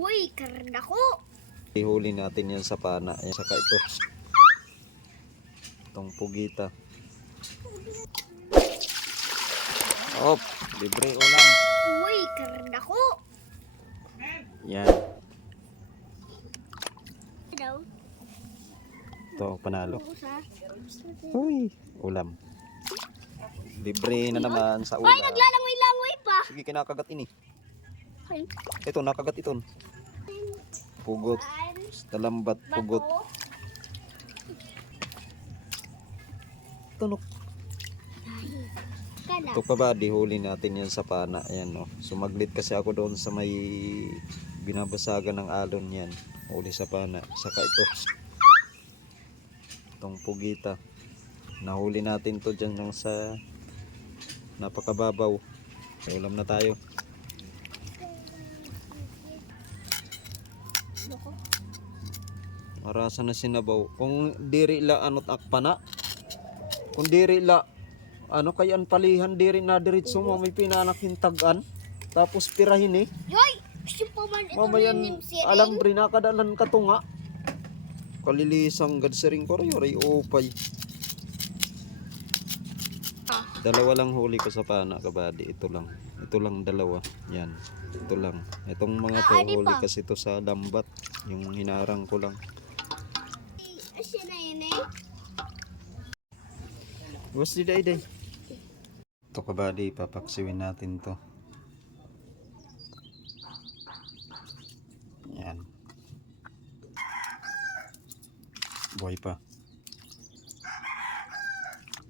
Uy, karda ko. Ihuli natin yan sa pana. Yan, saka ito. Itong pugita. Op, libre ulam. Uy, karda ko. Yan. Daw. Ito, panalo. Sa. Uy, ulam. Libre na naman sa Ay, ulam. naglalangoy-langoy pa. Sige, kinakagat ini. Ay, Ito, nakagat ito. Pugot. Talambat, pugot. bato. Tunok. Kada. Ito pa ba, huli natin yan sa pana. Ayan, no. Sumaglit kasi ako doon sa may binabasagan ng alon yan. Huli sa pana. Saka ito. Itong pugita. Nahuli natin to dyan lang sa napakababaw. So, ulam na tayo. Arasa na sinabaw. Kung diri la anot akpana. Kung diri la ano kayan palihan diri na diritso mo may pinanakintagan. Tapos pirahin eh. Yoy, gusto pa man ito Mamayan rin si alambre na kadalan katunga. Kalilisang gadsering ko ray opay. Dalawa lang huli ko sa pana kabady. Ito lang. Ito lang dalawa. Yan. Ito lang. Itong mga to Adi huli pa. kasi ito sa lambat. Yung hinarang ko lang. Siya na yun eh. Bus di day. Ito kabady, papaksiwin natin to. Yan. Buhay pa.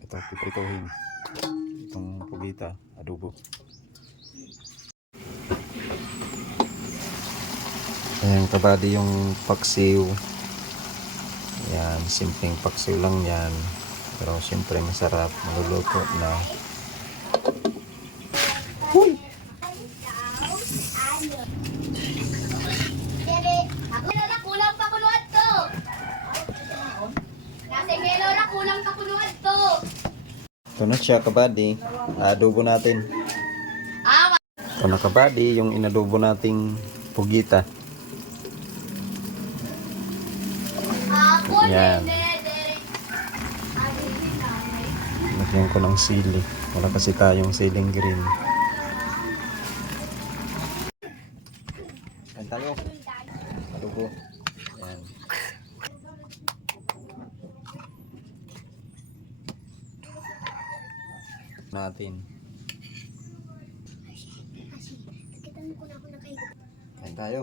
Ito, piprituhin. Itong pugita, adobo. Ayan kabady yung paksiw. Yan, simpleng paksiw lang yan. Pero siyempre masarap, maluluto na. Huy! Dere, ako na kulang pa kunuad to. Kasi ngayon na kulang pa kunuad to. Ito na siya kabady, adobo natin. Ito na kabady, yung inadobo nating pugita. Ako Yan. dere. Lagyan ko ng sili. Wala kasi tayong siling green. Yan tayo. Adobo. Yan. Natin. Kita mo ko na ako nakahiga. Yan tayo.